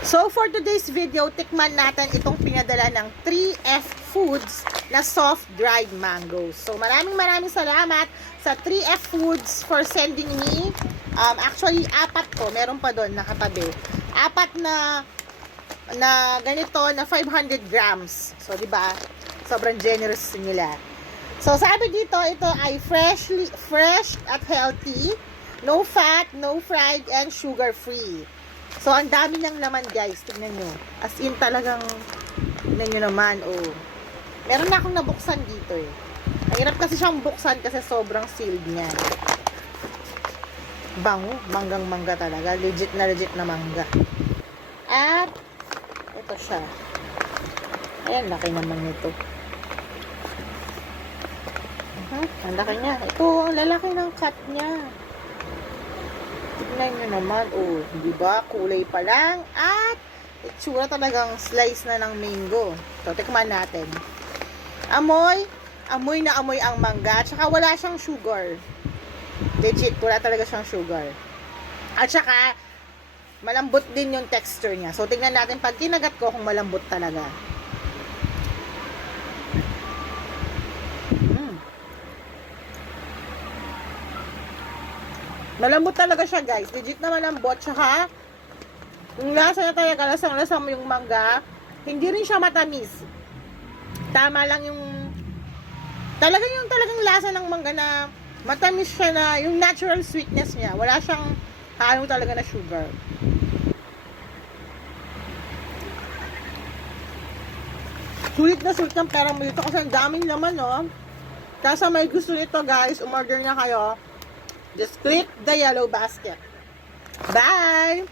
So for today's video, tikman natin itong pinadala ng 3F Foods na soft dried mangoes. So maraming salamat sa 3F Foods for sending me. Actually, 4 to. Meron pa doon nakatabi. 4 na ganito na 500 grams. So, di ba? Sobrang generous nila. So, sabi dito, ito ay fresh at healthy, no fat, no fried, and sugar-free. So, ang dami ng laman, guys. Tignan nyo. As in, talagang, tignan nyo naman, oh. Meron na akong nabuksan dito, eh. Ang hirap kasi siyang buksan kasi sobrang sealed niya. Bango. Manggang-mangga talaga. Legit na mangga. At, ito siya. Ayan, laki naman nito. Ang laki niya. Ito, ang lalaki ng cut niya. Tignan nyo naman. Oh, di ba? Kulay pa lang. At, itsura talagang slice na ng mango. So, tikman natin. Amoy na amoy ang mangga. Tsaka wala siyang sugar. Legit, wala talaga siyang sugar. At saka, malambot din yung texture niya. So, tingnan natin pag kinagat ko kung malambot talaga. Malambot talaga siya, guys. Legit na malambot. Tsaka, yung lasa na talaga, lasang-lasa mo yung mangga. Hindi rin siya matamis. Tama lang yung talagang lasa ng mangga na matamis siya na, yung natural sweetness niya. Wala siyang halong talaga na sugar. Sulit na sulit ng pera mo dito kasi ang daming laman, no? Kasa may gusto nito, guys, umorder na kayo. Just click the yellow basket. Bye!